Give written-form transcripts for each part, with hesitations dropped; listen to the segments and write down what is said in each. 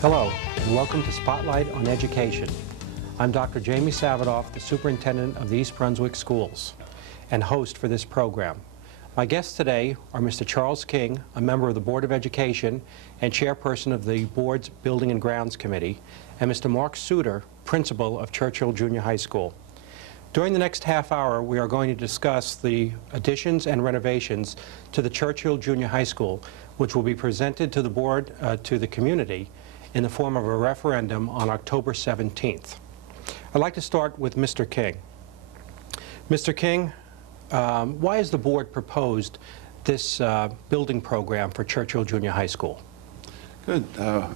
Hello, and welcome to Spotlight on Education. I'm Dr. Jamie Savedoff, the Superintendent of the East Brunswick Schools, and host for this program. My guests today are Mr. Charles King, a member of the Board of Education and Chairperson of the Board's Building and Grounds Committee, and Mr. Mark Sutor, Principal of Churchill Junior High School. During the next half hour, we are going to discuss the additions and renovations to the Churchill Junior High School, which will be presented to the Board, to the community, in the form of a referendum on October 17th. I'd like to start with Mr. King. Mr. King, why has the Board proposed this building program for Churchill Junior High School? Good.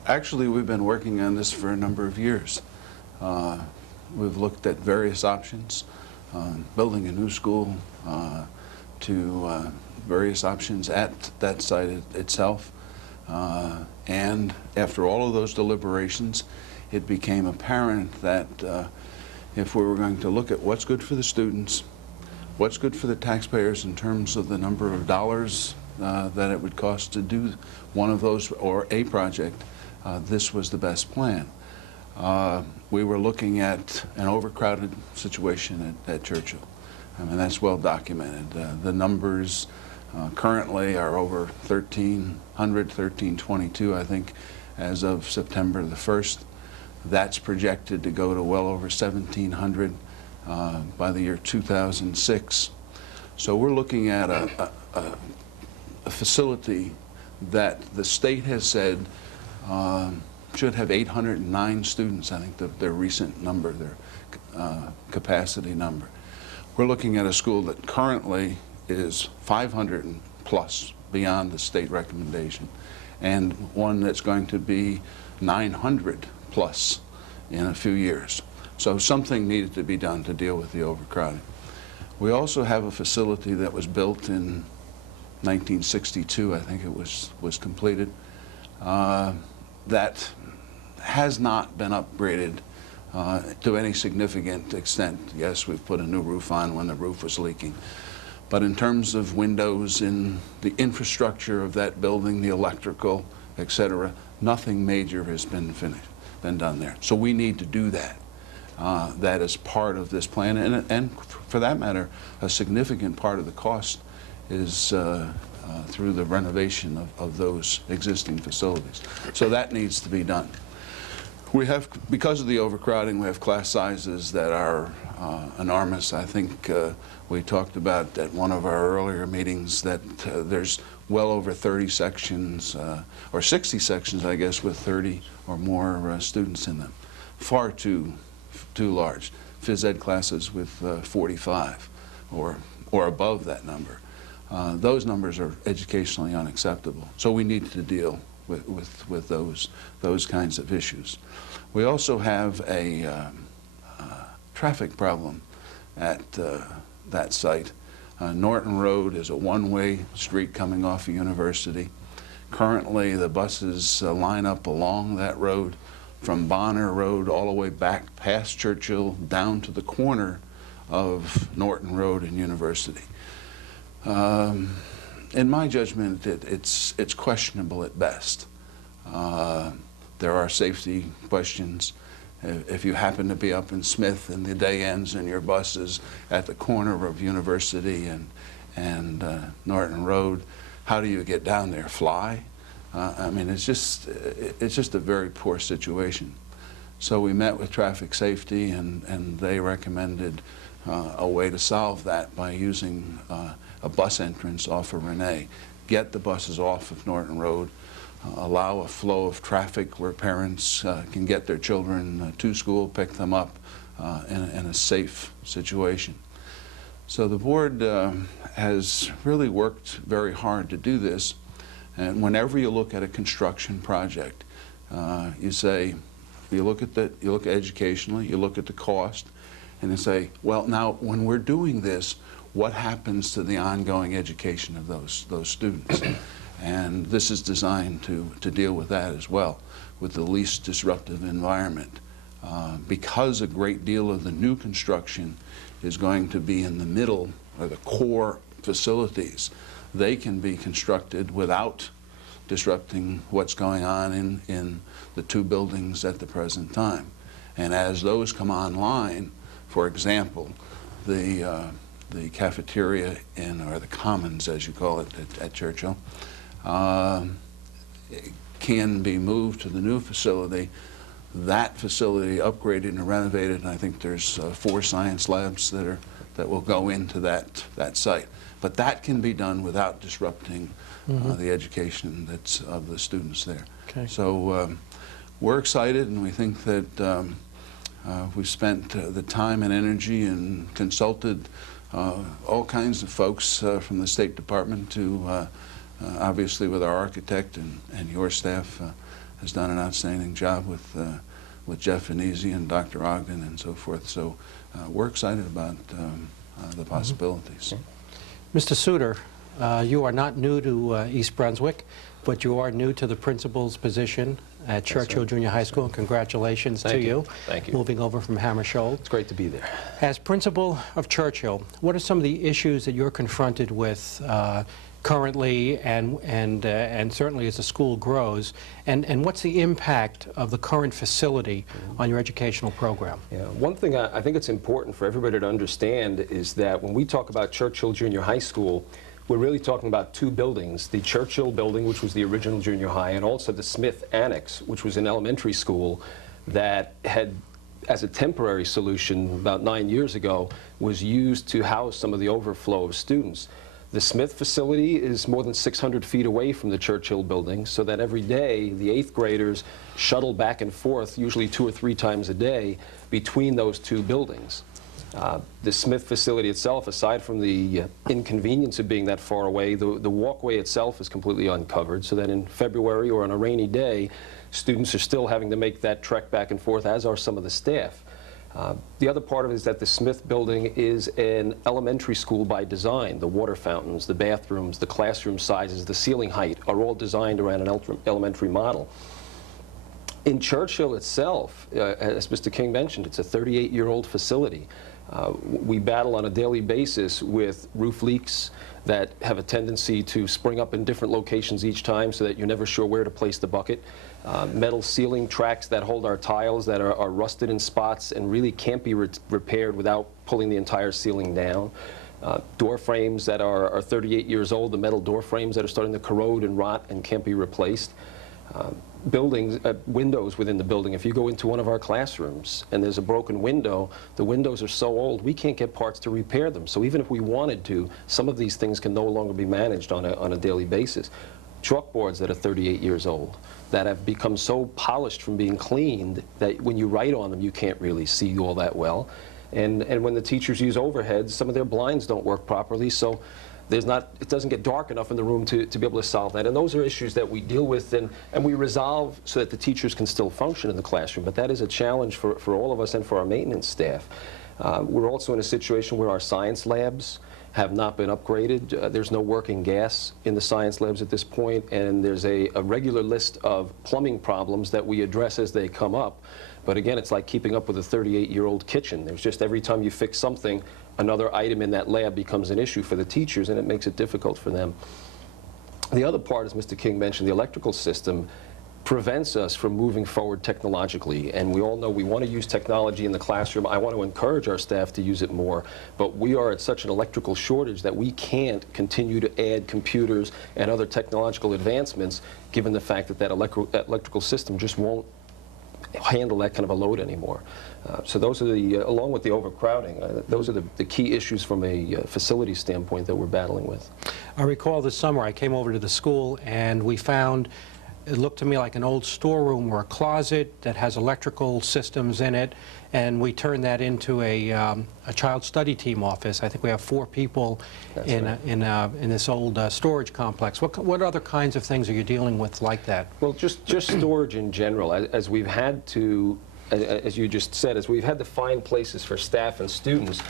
Actually, we've been working on this for a number of years. We've looked at various options, building a new school, to various options at that site itself. And after all of those deliberations, it became apparent that if we were going to look at what's good for the students, what's good for the taxpayers in terms of the number of dollars that it would cost to do one of those or a project, this was the best plan. We were looking at an overcrowded situation at Churchill. I mean, that's well documented. The numbers currently are over 1,300, 1,322, I think, as of September the 1st. That's projected to go to well over 1,700 by the year 2006. So we're looking at a facility that the state has said should have 809 students, I think their recent number, their capacity number. We're looking at a school that currently is 500 plus beyond the state recommendation, and one that's going to be 900 plus in a few years. So something needed to be done to deal with the overcrowding. We also have a facility that was built in 1962, I think it was completed, that has not been upgraded to any significant extent. Yes, we've put a new roof on when the roof was leaking. But in terms of windows in the infrastructure of that building, the electrical, etc., nothing major has been done there. So we need to do that. That is part of this plan, and for that matter, a significant part of the cost is through the renovation of those existing facilities. So that needs to be done. We have, because of the overcrowding, we have class sizes that are enormous. I think we talked about at one of our earlier meetings that there's well over 30 sections, or 60 sections, I guess, with 30 or more students in them. Far too large. Phys ed classes with 45 or above that number. Those numbers are educationally unacceptable. So we need to deal with those kinds of issues. We also have a traffic problem at that site. Norton Road is a one-way street coming off of University. Currently, the buses line up along that road from Bonner Road all the way back past Churchill down to the corner of Norton Road and University. In my judgment, it's questionable at best. There are safety questions. If you happen to be up in Smith and the day ends and your bus is at the corner of University and Norton Road, how do you get down there? Fly? I mean, it's just a very poor situation. So we met with traffic safety, and they recommended a way to solve that by using a bus entrance off of Renee. Get the buses off of Norton Road, allow a flow of traffic where parents can get their children to school, pick them up in a safe situation. So the board has really worked very hard to do this, and whenever you look at a construction project, you look educationally, you look at the cost, and you say, well, now when we're doing this, what happens to the ongoing education of those students? And this is designed to deal with that as well, with the least disruptive environment. Because a great deal of the new construction is going to be in the middle, or the core facilities, they can be constructed without disrupting what's going on in the two buildings at the present time. And as those come online, for example, the cafeteria or the commons, as you call it at Churchill, can be moved to the new facility. That facility upgraded and renovated, and I think there's 4 science labs that will go into that site. But that can be done without disrupting the education of the students there. Okay. So we're excited, and we think that we've spent the time and energy and consulted all kinds of folks from the State Department to obviously with our architect, and your staff has done an outstanding job with Jeff Anesi and Dr. Ogden and so forth. So we're excited about the possibilities. Mr. Sutor, you are not new to East Brunswick, but you are new to the principal's position at Churchill Junior High School, and congratulations to you. Thank you. Moving over from Hammersholt. It's great to be there. As principal of Churchill, what are some of the issues that you're confronted with currently and certainly as the school grows, and what's the impact of the current facility on your educational program? Yeah, one thing I think it's important for everybody to understand is that when we talk about Churchill Junior High School, we're really talking about 2 buildings, the Churchill building, which was the original junior high, and also the Smith Annex, which was an elementary school that had, as a temporary solution about 9 years ago, was used to house some of the overflow of students. The Smith facility is more than 600 feet away from the Churchill building, so that every day the 8th graders shuttle back and forth, usually 2 or 3 times a day, between those 2 buildings. The Smith facility itself, aside from the inconvenience of being that far away, the walkway itself is completely uncovered, so that in February or on a rainy day, students are still having to make that trek back and forth, as are some of the staff. The other part of it is that the Smith building is an elementary school by design. The water fountains, the bathrooms, the classroom sizes, the ceiling height are all designed around an elementary model. In Churchill itself, as Mr. King mentioned, it's a 38-year-old facility. We battle on a daily basis with roof leaks that have a tendency to spring up in different locations each time, so that you're never sure where to place the bucket. Metal ceiling tracks that hold our tiles that are rusted in spots and really can't be repaired without pulling the entire ceiling down. Door frames that are 38 years old, the metal door frames that are starting to corrode and rot and can't be replaced. Windows within the building. If you go into one of our classrooms and there's a broken window, the windows are so old we can't get parts to repair them. So even if we wanted to, some of these things can no longer be managed on a daily basis. Chalkboards that are 38 years old, that have become so polished from being cleaned that when you write on them you can't really see all that well. And when the teachers use overheads, some of their blinds don't work properly, so it doesn't get dark enough in the room to be able to solve that. And those are issues that we deal with and we resolve so that the teachers can still function in the classroom. But that is a challenge for all of us and for our maintenance staff. We're also in a situation where our science labs have not been upgraded. There's no working gas in the science labs at this point, and there's a regular list of plumbing problems that we address as they come up. But again, it's like keeping up with a 38-year-old kitchen. There's just every time you fix something, another item in that lab becomes an issue for the teachers, and it makes it difficult for them. The other part, as Mr. King mentioned, the electrical system prevents us from moving forward technologically. And we all know we want to use technology in the classroom. I want to encourage our staff to use it more. But we are at such an electrical shortage that we can't continue to add computers and other technological advancements, given the fact that that electrical system just won't handle that kind of a load anymore. So those are along with the overcrowding, those are the key issues from a facility standpoint that we're battling with. I recall this summer I came over to the school and we found, it looked to me like an old storeroom or a closet that has electrical systems in it, and we turned that into a child study team office. I think we have 4 people in this old storage complex. What other kinds of things are you dealing with like that? Well, just storage in general, as we've had to, as you just said, as we've had to find places for staff and students.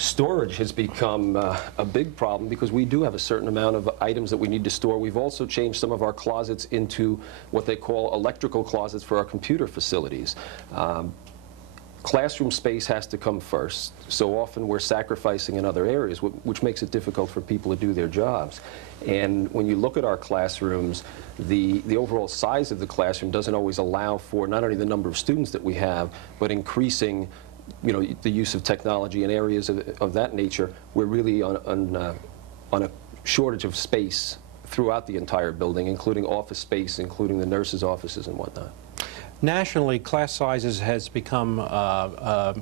Storage has become a big problem because we do have a certain amount of items that we need to store. We've also changed some of our closets into what they call electrical closets for our computer facilities. classroom space has to come first. So often we're sacrificing in other areas, which makes it difficult for people to do their jobs. And when you look at our classrooms, the overall size of the classroom doesn't always allow for not only the number of students that we have, but increasing, you know, the use of technology in areas of that nature. We're really on a shortage of space throughout the entire building, including office space, including the nurses' offices and whatnot. Nationally, class sizes has become a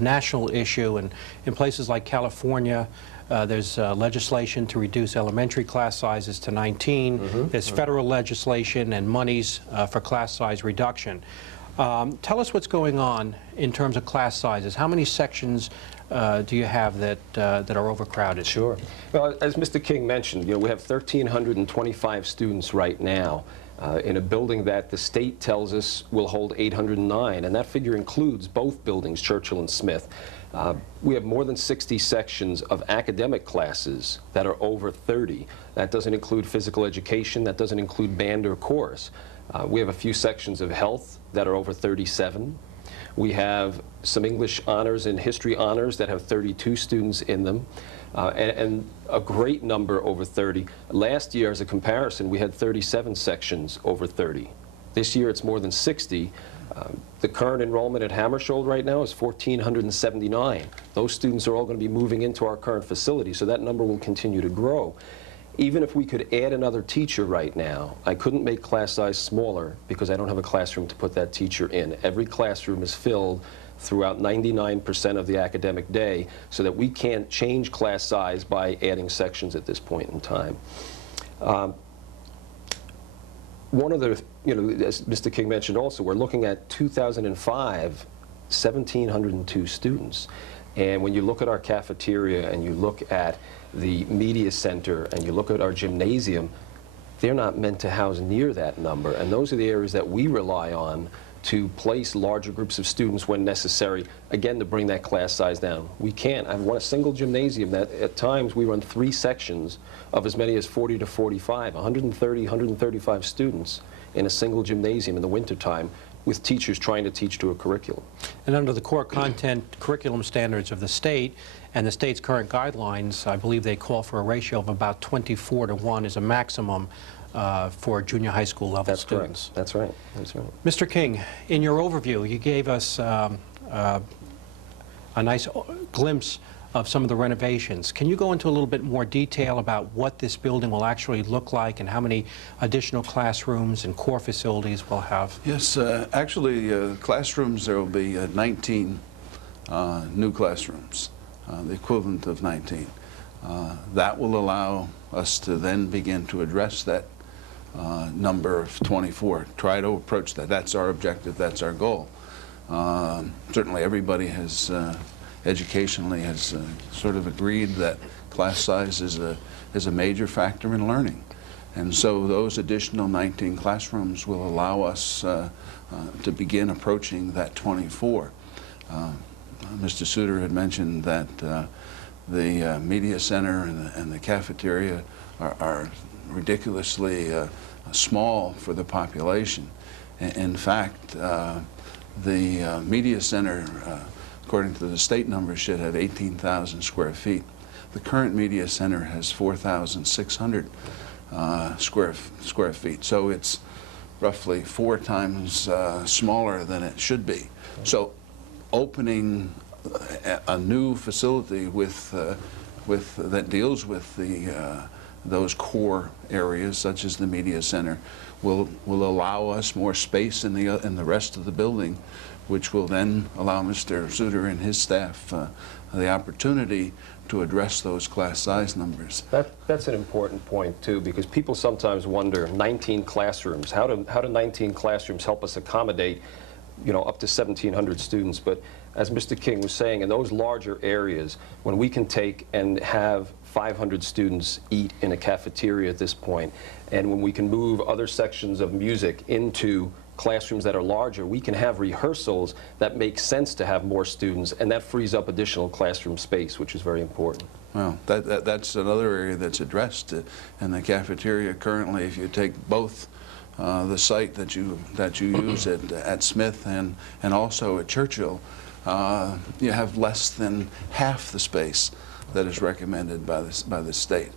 national issue, and in places like California, there's legislation to reduce elementary class sizes to 19. There's federal legislation and monies for class size reduction. Tell us what's going on in terms of class sizes. How many sections do you have that are overcrowded? Sure. Well, as Mr. King mentioned, you know, we have 1,325 students right now in a building that the state tells us will hold 809, and that figure includes both buildings, Churchill and Smith. We have more than 60 sections of academic classes that are over 30. That doesn't include physical education, that doesn't include band or chorus. We have a few sections of health that are over 37. We have some English honors and history honors that have 32 students in them, and a great number over 30. Last year, as a comparison, we had 37 sections over 30. This year, it's more than 60. The current enrollment at Hammersholt right now is 1,479. Those students are all going to be moving into our current facility, so that number will continue to grow. Even if we could add another teacher right now, I couldn't make class size smaller because I don't have a classroom to put that teacher in. Every classroom is filled throughout 99% of the academic day, so that we can't change class size by adding sections at this point in time. One of the, you know, as Mr. King mentioned also, we're looking at 2005, 1,702 students. And when you look at our cafeteria and you look at the media center and you look at our gymnasium, they're not meant to house near that number. And those are the areas that we rely on to place larger groups of students when necessary, again, to bring that class size down. We can't. I've run a single gymnasium that at times we run 3 sections of as many as 40 to 45, 130, 135 students in a single gymnasium in the wintertime, with teachers trying to teach to a curriculum. And under the core content curriculum standards of the state and the state's current guidelines, I believe they call for a ratio of about 24 to 1 as a maximum for junior high school level students. Correct. That's right. That's right. Mr. King, in your overview, you gave us a nice glimpse of some of the renovations. Can you go into a little bit more detail about what this building will actually look like and how many additional classrooms and core facilities we'll have? Yes, actually, classrooms, there will be 19 new classrooms, the equivalent of 19. That will allow us to then begin to address that number of 24, try to approach that. That's our objective, that's our goal. Certainly everybody has, educationally has sort of agreed that class size is a major factor in learning. And so those additional 19 classrooms will allow us to begin approaching that 24. Mr. Sutor had mentioned that the media center and the cafeteria are ridiculously small for the population. In fact, the media center, according to the state numbers, should have 18,000 square feet. The current media center has 4,600 square feet, so it's roughly 4 times smaller than it should be. So opening a new facility with that deals with those core areas, such as the media center, will allow us more space in the rest of the building, which will then allow Mr. Sutor and his staff the opportunity to address those class size numbers. That's an important point too, because people sometimes wonder, 19 classrooms, how do 19 classrooms help us accommodate, you know, up to 1,700 students? But as Mr. King was saying, in those larger areas, when we can take and have 500 students eat in a cafeteria at this point, and when we can move other sections of music into classrooms that are larger, we can have rehearsals that make sense to have more students, and that frees up additional classroom space, which is very important. Well, that's another area that's addressed in the cafeteria currently. If you take both the site that you use at Smith and also at Churchill, you have less than half the space that is recommended by the state.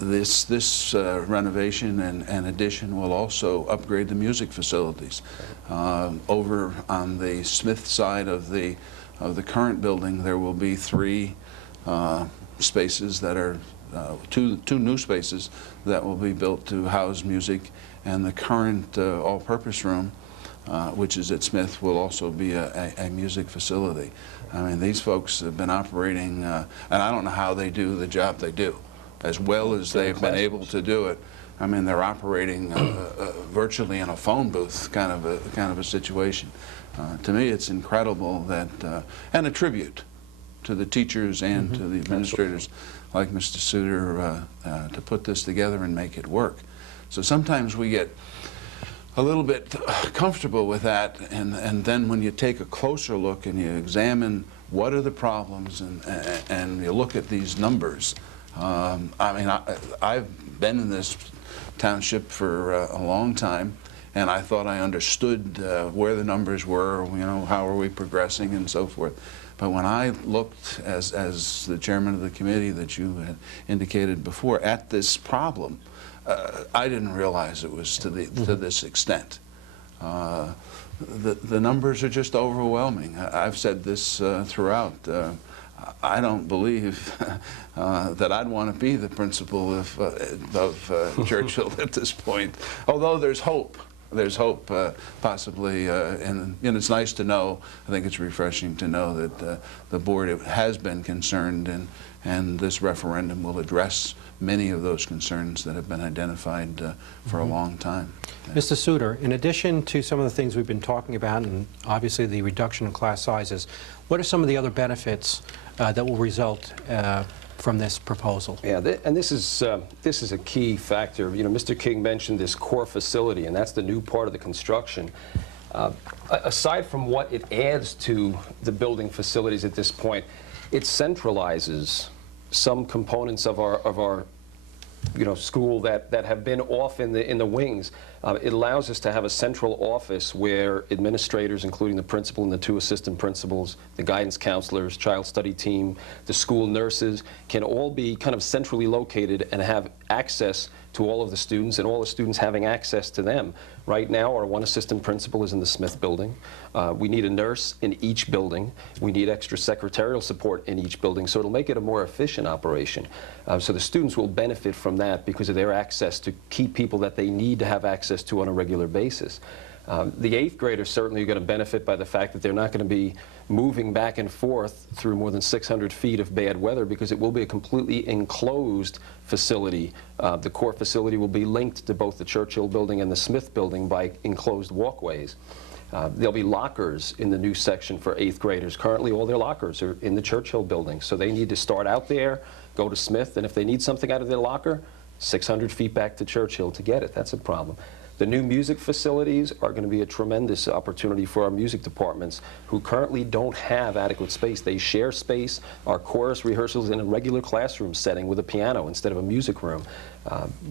This renovation and addition will also upgrade the music facilities. Over on the Smith side of the current building, there will be 3 spaces that are two new spaces that will be built to house music, and the current all-purpose room, which is at Smith, will also be a music facility. I mean, these folks have been operating, and I don't know how they do the job they do, as well as they've been able to do it. I mean, they're operating virtually in a phone booth kind of a situation. To me, it's incredible that, and a tribute to the teachers and to the administrators like Mr. Sutor to put this together and make it work. So sometimes we get a little bit comfortable with that, and then when you take a closer look and you examine what are the problems and you look at these numbers, I mean, I've been in this township for a long time, and I thought I understood where the numbers were, you know, how are we progressing and so forth. But when I looked, as the chairman of the committee that you had indicated before, at this problem, I didn't realize it was to this extent. The numbers are just overwhelming. I've said this throughout. I don't believe that I'd want to be the principal of Churchill at this point, although there's hope. There's hope, possibly, and it's nice to know, I think it's refreshing to know that the board has been concerned, and this referendum will address many of those concerns that have been identified for a long time. Mr. Sutor, in addition to some of the things we've been talking about, and obviously the reduction in class sizes, what are some of the other benefits that will result from this proposal? Yeah, and this is a key factor. You know, Mr. King mentioned this core facility, and that's the new part of the construction. Aside from what it adds to the building facilities at this point, it centralizes some components of our school that have been off in the wings. It allows us to have a central office where administrators, including the principal and the 2 assistant principals, the guidance counselors, child study team, the school nurses, can all be kind of centrally located and have access to all of the students, and all the students having access to them. Right now, our 1 assistant principal is in the Smith building. We need a nurse in each building. We need extra secretarial support in each building, so it'll make it a more efficient operation. So the students will benefit from that because of their access to key people that they need to have access to on a regular basis. The 8th graders certainly are going to benefit by the fact that they're not going to be moving back and forth through more than 600 feet of bad weather, because it will be a completely enclosed facility. The core facility will be linked to both the Churchill building and the Smith building by enclosed walkways. There'll be lockers in the new section for 8th graders. Currently, all their lockers are in the Churchill building, so they need to start out there, go to Smith, and if they need something out of their locker, 600 feet back to Churchill to get it. That's a problem. The new music facilities are going to be a tremendous opportunity for our music departments, who currently don't have adequate space. They share space, our chorus rehearsals in a regular classroom setting with a piano instead of a music room.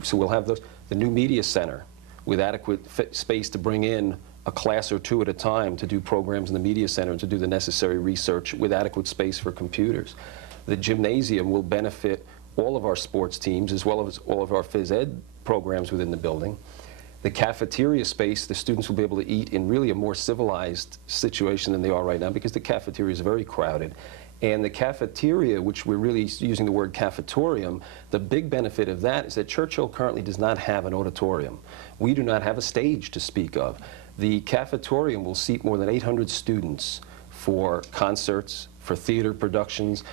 So we'll have the new media center with adequate space to bring in a class or 2 at a time to do programs in the media center and to do the necessary research with adequate space for computers. The gymnasium will benefit all of our sports teams as well as all of our phys ed programs within the building. The cafeteria space, the students will be able to eat in really a more civilized situation than they are right now, because the cafeteria is very crowded. And the cafeteria, which we're really using the word cafetorium, the big benefit of that is that Churchill currently does not have an auditorium. We do not have a stage to speak of. The cafetorium will seat more than 800 students for concerts, for theater productions.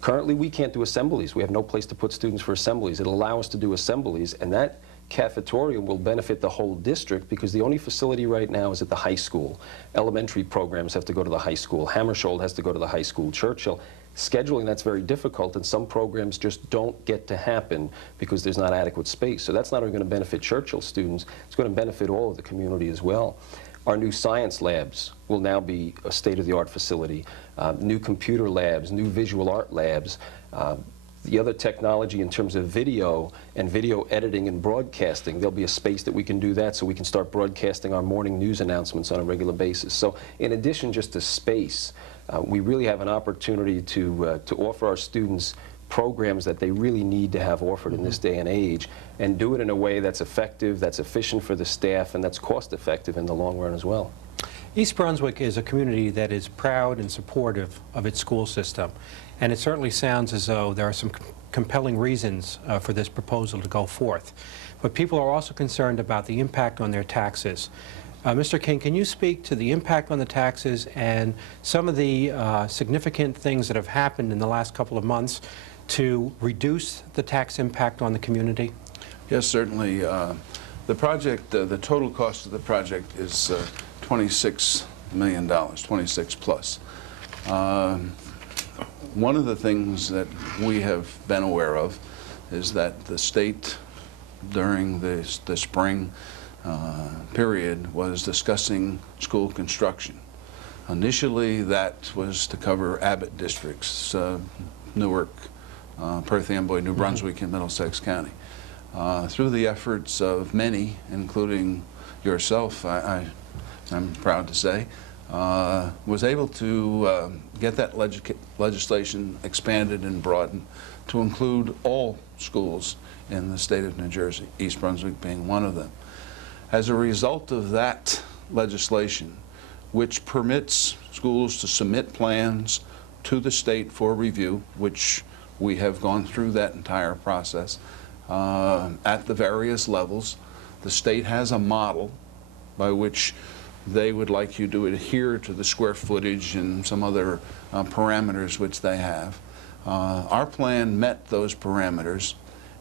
Currently, we can't do assemblies. We have no place to put students for assemblies. It'll allow us to do assemblies, and that cafetorium will benefit the whole district, because the only facility right now is at the high school. Elementary programs have to go to the high school. Hammersholt has to go to the high school. Churchill. Scheduling, that's very difficult, and some programs just don't get to happen because there's not adequate space. So that's not only going to benefit Churchill students, it's going to benefit all of the community as well. Our new science labs will now be a state-of-the-art facility. New computer labs, new visual art labs. the other technology in terms of video and video editing and broadcasting, there'll be a space that we can do that, so we can start broadcasting our morning news announcements on a regular basis. So in addition just to space, we really have an opportunity to offer our students programs that they really need to have offered in this day and age, and do it in a way that's effective, that's efficient for the staff, and that's cost effective in the long run as well. East Brunswick is a community that is proud and supportive of its school system, and it certainly sounds as though there are some compelling reasons for this proposal to go forth. But people are also concerned about the impact on their taxes. Mr. King, can you speak to the impact on the taxes and some of the significant things that have happened in the last couple of months to reduce the tax impact on the community? Yes, certainly. The project, the total cost of the project is $26 million, 26 plus. One of the things that we have been aware of is that the state during the spring period was discussing school construction. Initially that was to cover Abbott districts, Newark, Perth Amboy, New Brunswick, and Middlesex County. Through the efforts of many, including yourself, I'm proud to say, was able to get that legislation expanded and broadened to include all schools in the state of New Jersey, East Brunswick being one of them. As a result of that legislation, which permits schools to submit plans to the state for review, which we have gone through that entire process at the various levels, the state has a model by which they would like you to adhere to the square footage and some other parameters which they have. Our plan met those parameters,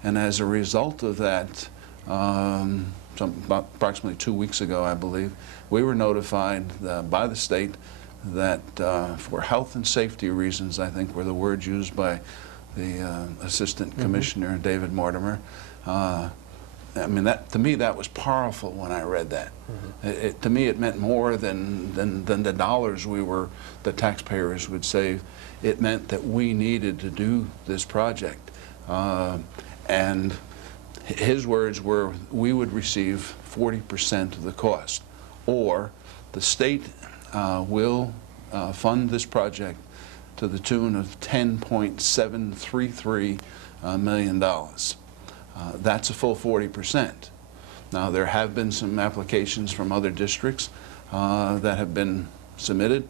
and as a result of that, about approximately 2 weeks ago, I believe, we were notified by the state that for health and safety reasons, I think were the words used by the Assistant Commissioner, David Mortimer. I mean, to me, that was powerful when I read that. To me, it meant more than the dollars the taxpayers would save. It meant that we needed to do this project. And his words were, we would receive 40% of the cost, or the state will fund this project to the tune of $10.733 million. That's a full 40%. Now, there have been some applications from other districts that have been submitted,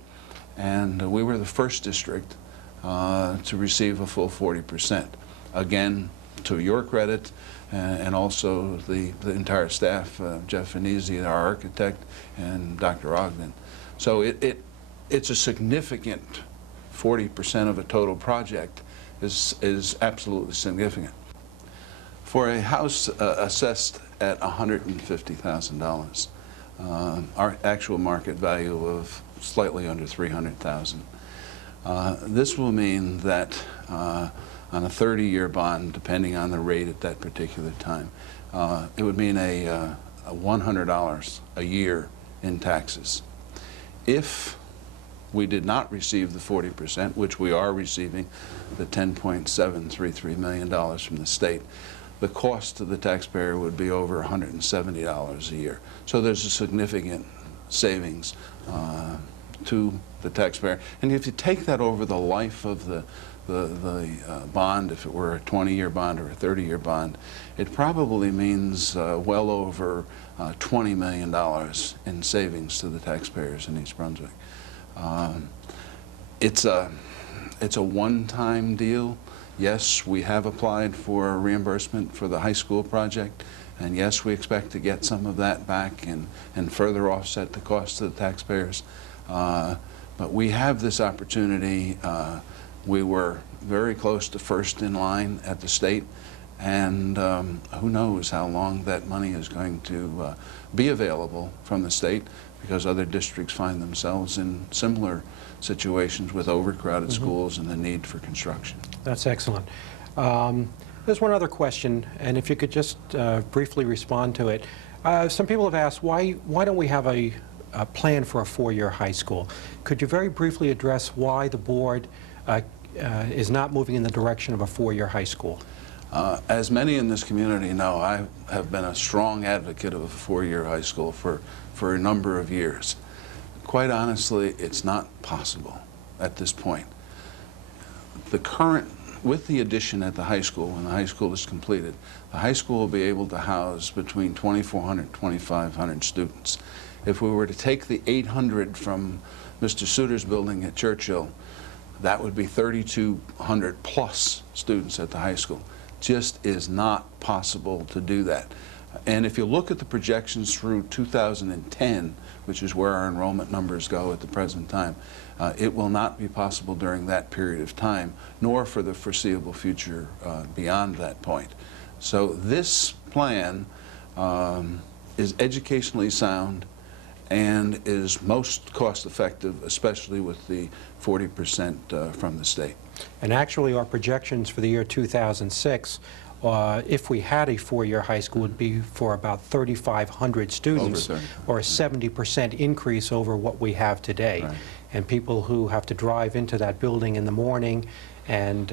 and we were the first district to receive a full 40%. Again, to your credit, and also the entire staff, Jeff Finizzi, our architect, and Dr. Ogden. So it's a significant 40% of a total project is absolutely significant. For a house assessed at $150,000, our actual market value of slightly under $300,000, this will mean that on a 30-year bond, depending on the rate at that particular time, it would mean a $100 a year in taxes. If we did not receive the 40%, which we are receiving, the $10.733 million from the state, the cost to the taxpayer would be over $170 a year. So there's a significant savings to the taxpayer. And if you take that over the life of the bond, if it were a 20-year bond or a 30-year bond, it probably means well over $20 million in savings to the taxpayers in East Brunswick. It's a one-time deal. Yes, we have applied for reimbursement for the high school project, and yes, we expect to get some of that back and further offset the cost to the taxpayers. But we have this opportunity. We were very close to first in line at the state, and who knows how long that money is going to be available from the state, because other districts find themselves in similar situations with overcrowded schools and the need for construction. That's excellent. There's one other question, and if you could just briefly respond to it. Some people have asked, why don't we have a plan for a 4-year high school? Could you very briefly address why the board is not moving in the direction of a four-year high school? As many in this community know, I have been a strong advocate of a four-year high school for a number of years. Quite honestly, it's not possible at this point. With the addition at the high school, when the high school is completed, the high school will be able to house between 2,400 and 2,500 students. If we were to take the 800 from Mr. Sutor's building at Churchill, that would be 3,200 plus students at the high school. Just is not possible to do that. And if you look at the projections through 2010, which is where our enrollment numbers go at the present time, it will not be possible during that period of time, nor for the foreseeable future beyond that point. So this plan is educationally sound and is most cost effective, especially with the 40% from the state. And actually, our projections for the year 2006, if we had a four-year high school, would be for about 3,500 students, or a 70% increase over what we have today. Right. And people who have to drive into that building in the morning and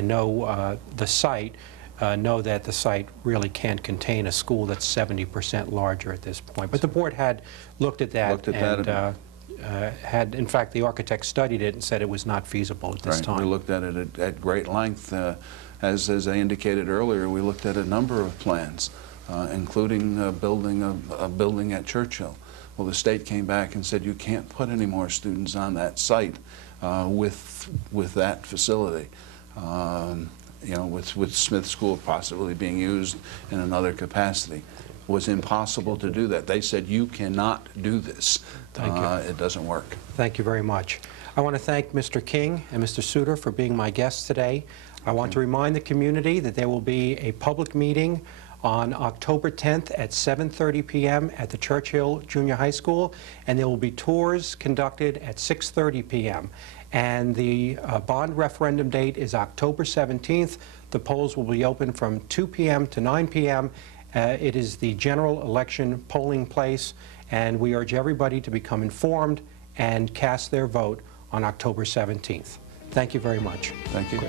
know the site, know that the site really can't contain a school that's 70% larger at this point. But the board had looked at that, had, in fact, the architect studied it and said it was not feasible at this time. We looked at it at great length. As I indicated earlier, we looked at a number of plans, including building a building at Churchill. Well, the state came back and said you can't put any more students on that site with that facility. You know, with Smith School possibly being used in another capacity. It was impossible to do that. They said you cannot do this. Thank you. It doesn't work. Thank you very much. I want to thank Mr. King and Mr. Sutor for being my guests today. I want to remind the community that there will be a public meeting on October 10th at 7:30 p.m. at the Churchill Junior High School, and there will be tours conducted at 6:30 p.m. And the bond referendum date is October 17th. The polls will be open from 2 p.m. to 9 p.m. It is the general election polling place, and we urge everybody to become informed and cast their vote on October 17th. Thank you very much. Thank you.